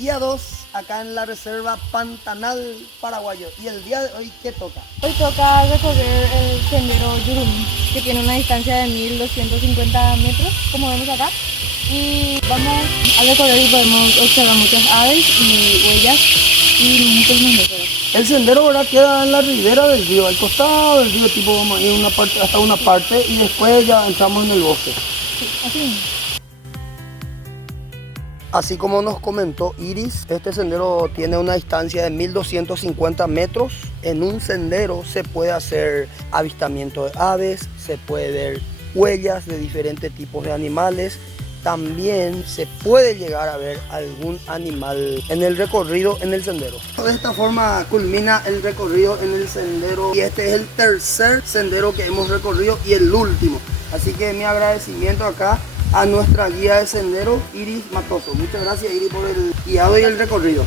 día 2 acá en la reserva Pantanal Paraguayo. Y el día de hoy, ¿qué toca? Hoy toca recorrer el sendero Yurumí, que tiene una distancia de 1250 metros, como vemos acá. Y vamos a recorrer y podemos observar muchas aves y huellas y muchos mamíferos. El sendero ahora queda en la ribera del río, al costado del río, tipo vamos a ir una parte, hasta una parte y después ya entramos en el bosque. Sí, así mismo. Así como nos comentó Iris, este sendero tiene una distancia de 1250 metros. En un sendero se puede hacer avistamiento de aves, se puede ver huellas de diferentes tipos de animales. También se puede llegar a ver algún animal en el recorrido en el sendero. De esta forma culmina el recorrido en el sendero y este es el tercer sendero que hemos recorrido y el último. Así que mi agradecimiento acá a nuestra guía de sendero, Iris Matoso. Muchas gracias, Iris, por el guiado y el recorrido.